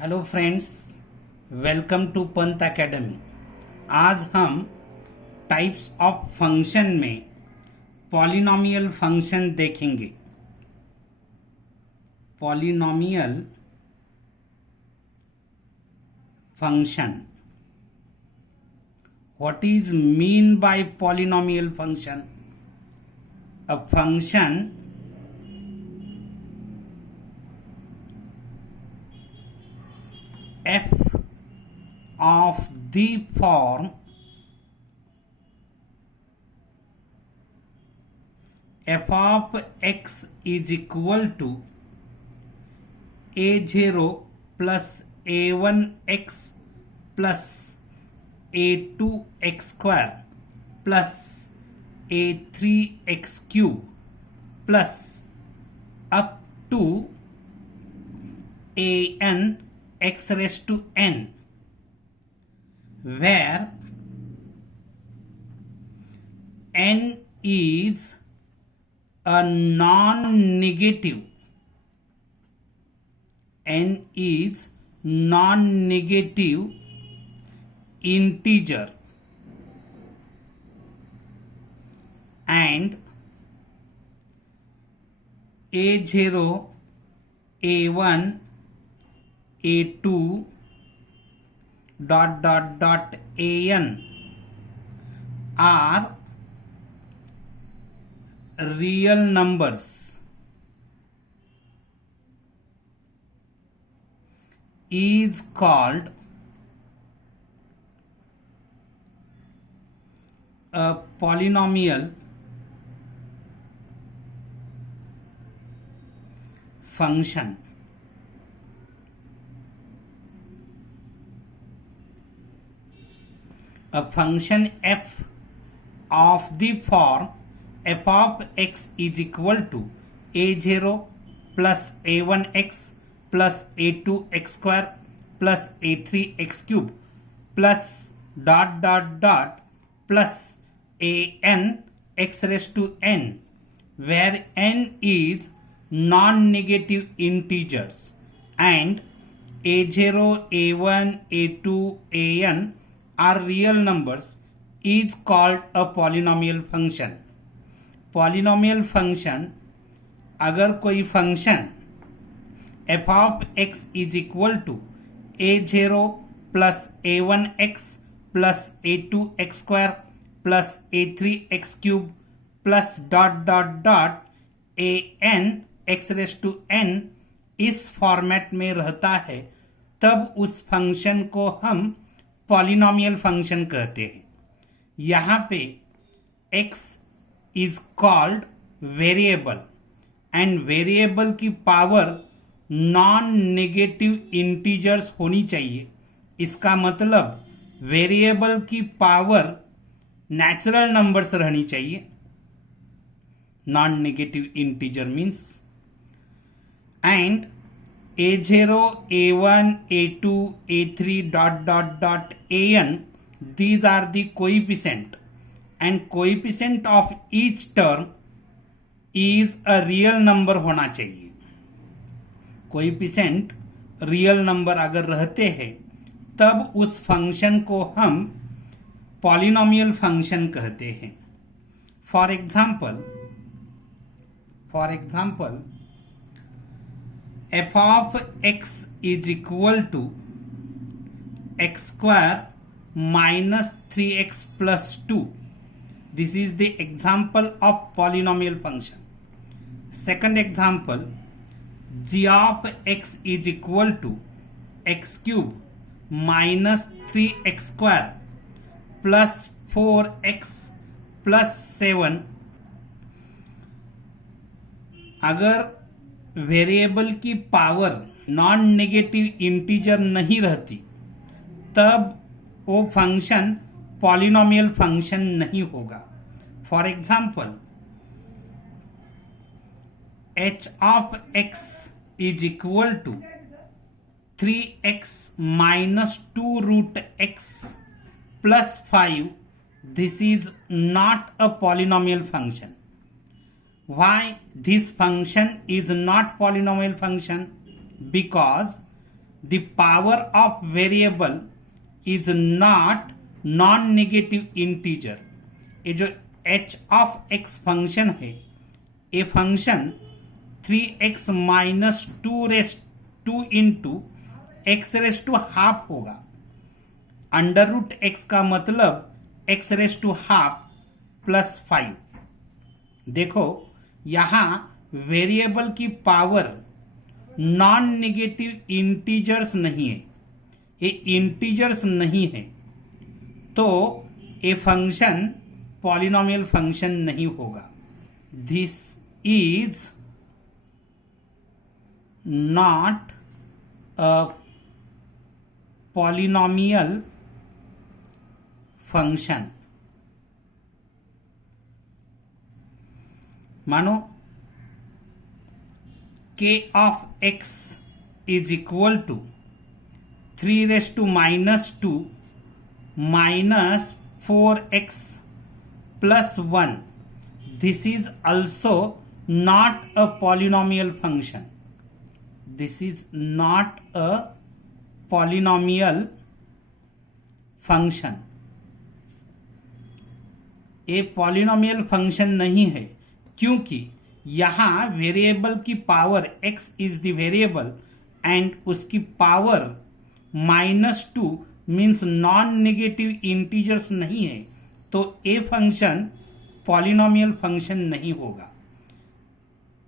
Hello friends, welcome to Pant academy. आज हम types of function में पॉलिनॉमियल फंक्शन देखेंगे। Polynomial function, what is mean by polynomial function? A function f of the form f of x is equal to a0 plus a1x plus a2x square plus a3x cube plus up to an x raised to n, where n is a non-negative integer and a0, a1, a2 an are real numbers, is called a polynomial function. A function f of the form f of x is equal to a0 plus a1x plus a2x square plus a3x cube plus plus an x raised to n, where n is non-negative integers and a0, a1, a2, an are real numbers, is called a polynomial function. Polynomial function, अगर कोई function f of x is equal to a0 plus a1x plus a2x square plus a3x cube plus an x raised to n इस फॉर्मेट में रहता है, तब उस फंक्शन को हम पॉलिनॉमियल फंक्शन कहते हैं। यहाँ पे x is called variable and variable की पावर नॉन नेगेटिव इंटीजर्स होनी चाहिए। इसका मतलब वेरिएबल की पावर नेचुरल नंबर्स रहनी चाहिए। Non negative integer means and a0, a1, a2, a3 an, these are the coefficient and coefficient of each term is a real number होना चाहिए। coefficient रियल नंबर अगर रहते हैं तब उस फंक्शन को हम पॉलिनॉमियल फंक्शन कहते हैं। For example f of x is equal to x square minus 3x plus 2. This is the example of polynomial function. Second example, g of x is equal to x cube minus 3x square plus 4x plus 7. अगर वेरिएबल की power non negative integer नहीं रहती तब वो function polynomial function नहीं होगा। For example, h of x is equal to 3x minus 2 root x plus 5. This is not a polynomial function. Why this function is not polynomial function? Because the power of variable is not non-negative integer. ये जो h of x function है, ये function 3x minus 2 into x raise to half होगा. Under root x का मतलब x raise to half plus 5. देखो यहां variable की पावर नॉन नेगेटिव इंटीजर्स नहीं है, ये इंटीजर्स नहीं है, तो ये फंक्शन पॉलिनोमियल फंक्शन नहीं होगा. This is not a polynomial function. मानो k of x is equal to 3 raised to minus 2 minus 4x plus 1. This is also not a polynomial function. This is not a polynomial function. ये polynomial function नहीं है क्योंकि यहां variable की power x is the variable and उसकी power -2 means non negative integers नहीं है, तो ये फंक्शन पॉलिनोमियल फंक्शन नहीं होगा.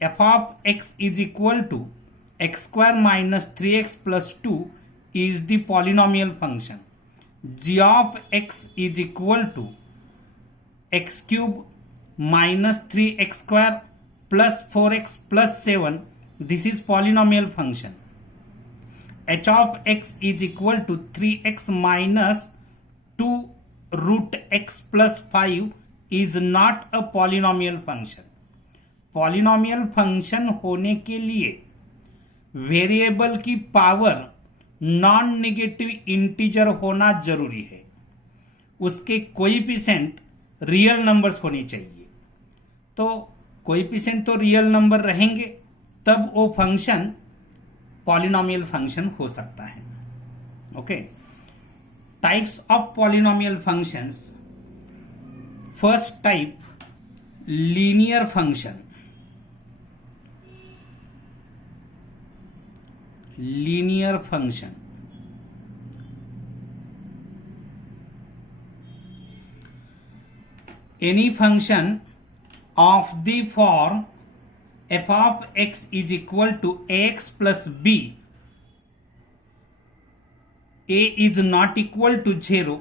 f of x is equal to x square minus 3x plus 2 is the polynomial function. g of x is equal to x cube minus 3x square plus 4x plus 7, this is polynomial function. h of x is equal to 3x minus 2 root x plus 5 is not a polynomial function. polynomial function होने के लिए वेरिएबल की power non negative integer होना जरूरी है, उसके coefficient real numbers होनी चाहिए. तो कोएफिशिएंट तो रियल नंबर रहेंगे तब वो फंक्शन पॉलिनोमियल फंक्शन हो सकता है. Okay, types of polynomial functions. First type linear function. Linear function any function of the form f of x is equal to ax plus b, a is not equal to 0,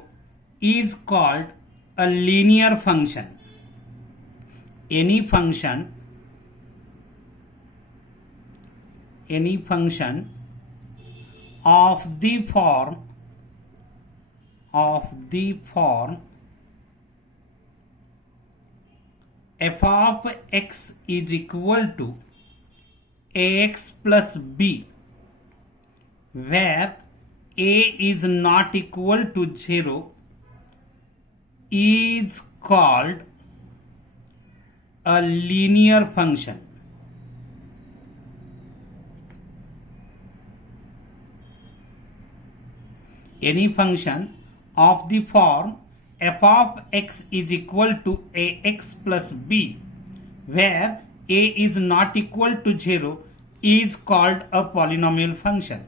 is called a linear function. Any function of the form f of x is equal to ax plus b, where a is not equal to 0, is called a linear function. Any function of the form f of x is equal to ax plus b, where a is not equal to 0, is called a polynomial function.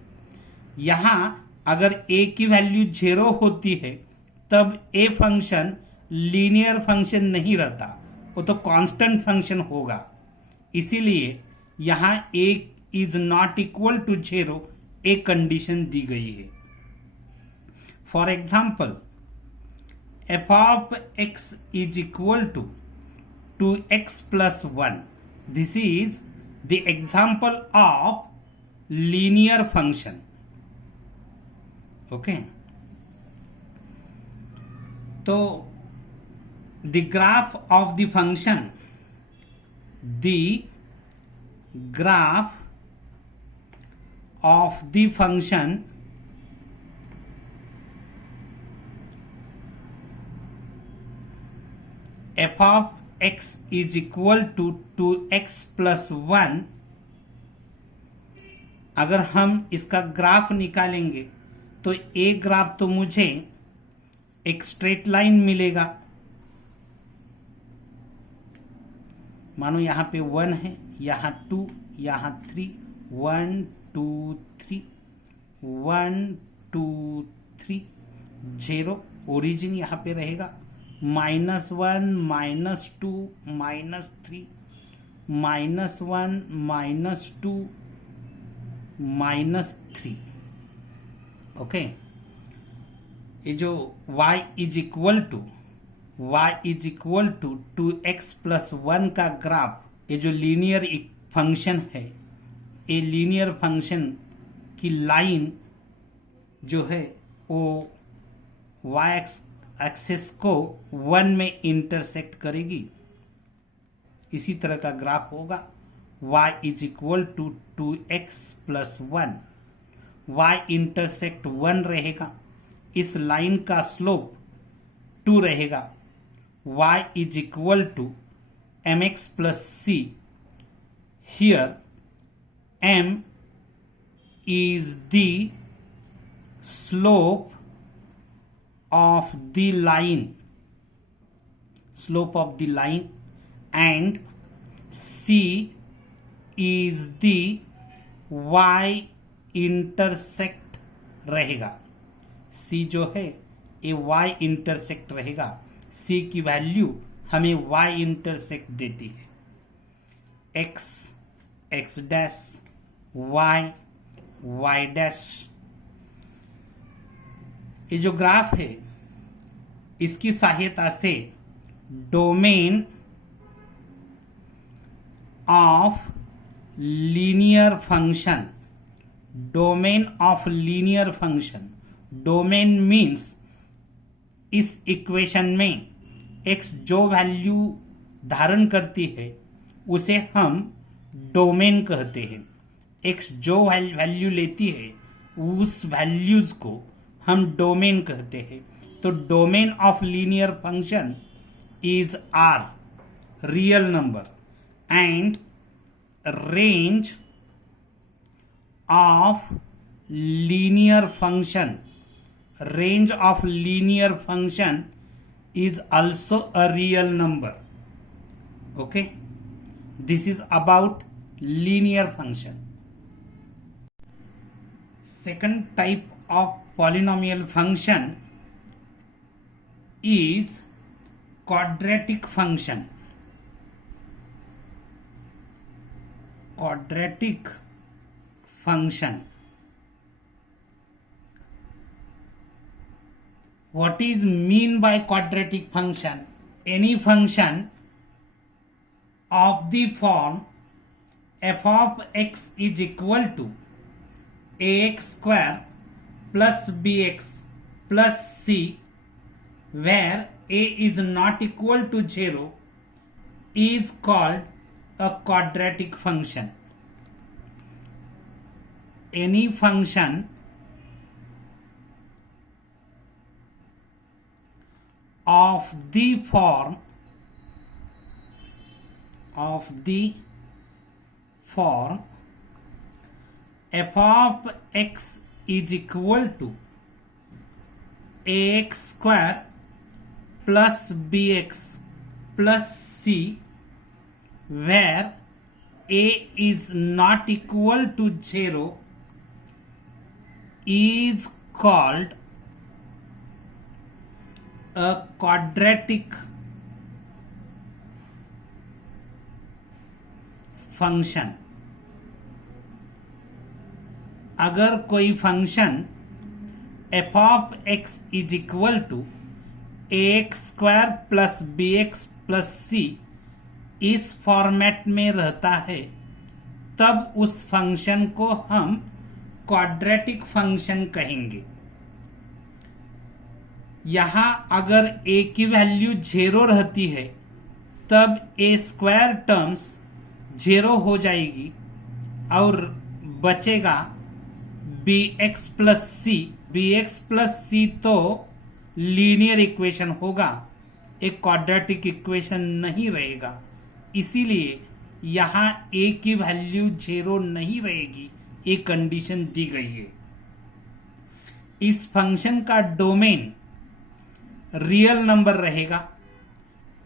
यहाँ अगर a की वैल्यू 0 होती है तब a function linear function नहीं रहता, वो तो कांस्टेंट फंक्शन होगा. इसीलिए यहाँ a is not equal to 0 एक कंडीशन दी गई है. For example f of x is equal to 2x plus 1. This is the example of linear function. Okay. So the graph of the function, the graph of the function f of x is equal to 2x plus 1 अगर हम इसका ग्राफ निकालेंगे तो एक ग्राफ तो मुझे एक straight line मिलेगा। मानो यहां पे 1 है, यहां 2, यहां 3, 1 2 3, 1 2 3, 0। ओरिजिन यहां पे रहेगा -1 -2 -3, -1 -2 -3। ओके, ये जो y is equal to 2x plus 1 का ग्राफ, ये जो लीनियर फंक्शन है, ये लीनियर फंक्शन की लाइन जो है वो y एक्सिस को 1 में इंटरसेक्ट करेगी। इसी तरह का ग्राफ होगा y is equal to 2x plus 1, y intersect 1 रहेगा, इस लाइन का स्लोप 2 रहेगा। y is equal to mx plus c, here m is the slope of the line and c is the y intersect रहेगा। c जो है ये y intersect रहेगा। c की वैल्यू हमें y इंटरसेक्ट देती है। x x dash, y y dash. ये जो ग्राफ है इसकी सहायता से domain of linear function, domain means इस इक्वेशन में x जो वैल्यू धारण करती है उसे हम डोमेन कहते हैं। x जो वैल्यू लेती है उस वैल्यूज को हम डोमेन कहते हैं। तो domain of linear function is R, real number, and range of linear function is also a real number. Okay, this is about linear function. Second type of polynomial function is quadratic function. What is mean by quadratic function? Any function of the form f of x is equal to ax square plus bx plus c, where a is not equal to 0, is called a quadratic function. Any function of the form f of x is equal to ax square plus bx plus c, where a is not equal to 0, is called a quadratic function. अगर कोई function f of x is equal to ax square plus bx plus c इस फॉर्मेट में रहता है तब उस फंक्शन को हम क्वाड्रेटिक फंक्शन कहेंगे। यहां अगर a की वैल्यू 0 रहती है तब a स्क्वायर टर्म्स 0 हो जाएगी और बचेगा bx प्लस c तो लीनियर इक्वेशन होगा, एक क्वाड्रेटिक इक्वेशन नहीं रहेगा। इसीलिए यहां a की वैल्यू 0 नहीं रहेगी, ये कंडीशन दी गई है। इस फंक्शन का डोमेन रियल नंबर रहेगा।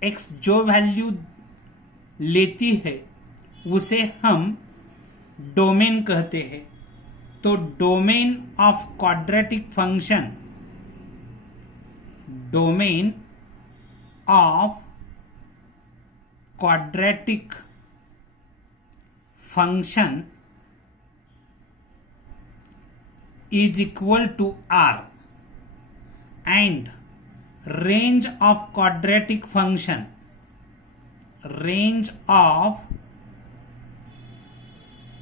x जो वैल्यू लेती है उसे हम डोमेन कहते हैं। तो domain of quadratic function, domain of quadratic function is equal to R, and range of quadratic function, range of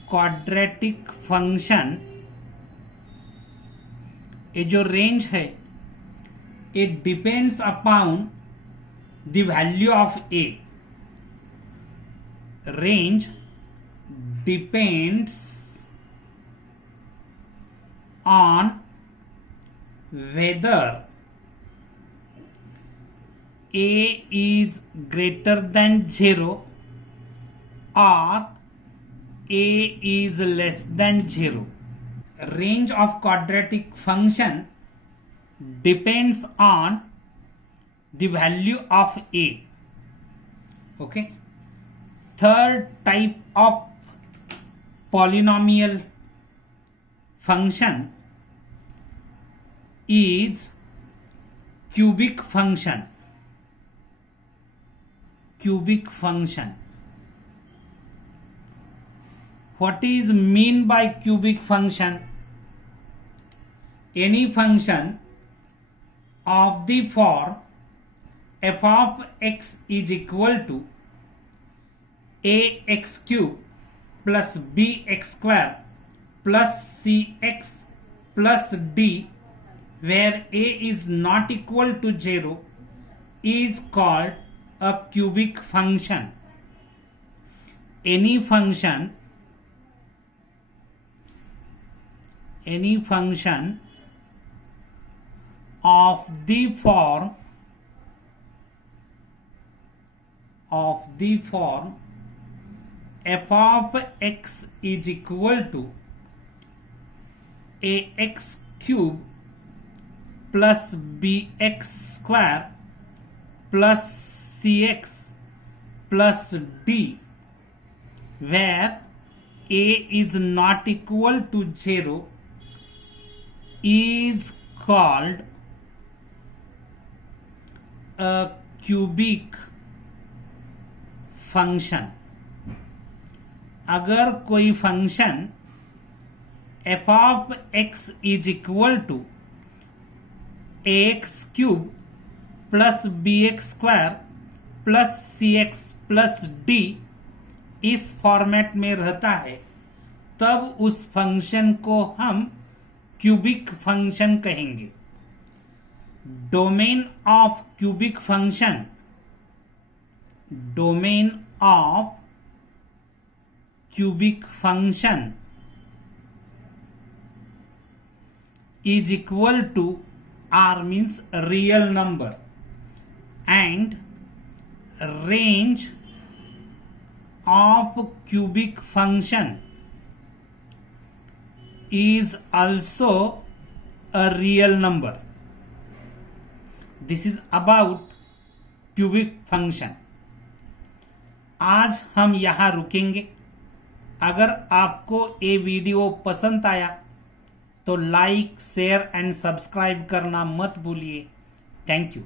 quadratic function, ये जो रेंज है it depends upon the value of a. Range depends on whether a is greater than 0 or a is less than 0. Range of quadratic function depends on the value of a. Okay. Third type of polynomial function is cubic function. Cubic function. What is mean by cubic function? Any function of the form f of x is equal to ax cube plus bx square plus cx plus d, where a is not equal to 0, is called a cubic function. Any function of the form f of x is equal to ax cube plus bx square plus cx plus d, where a is not equal to 0, is called a cubic function. अगर कोई function f of x is equal to ax cube plus bx square plus cx plus d इस फॉर्मेट में रहता है, तब उस फंक्शन को हम क्यूबिक फंक्शन कहेंगे. Domain of cubic function, domain of cubic function is equal to R, means real number, and range of cubic function is also a real number. This is about cubic function. आज हम यहाँ रुकेंगे. अगर आपको ये वीडियो पसंद आया तो लाइक, शेयर एंड सब्सक्राइब करना मत भूलिए. Thank you.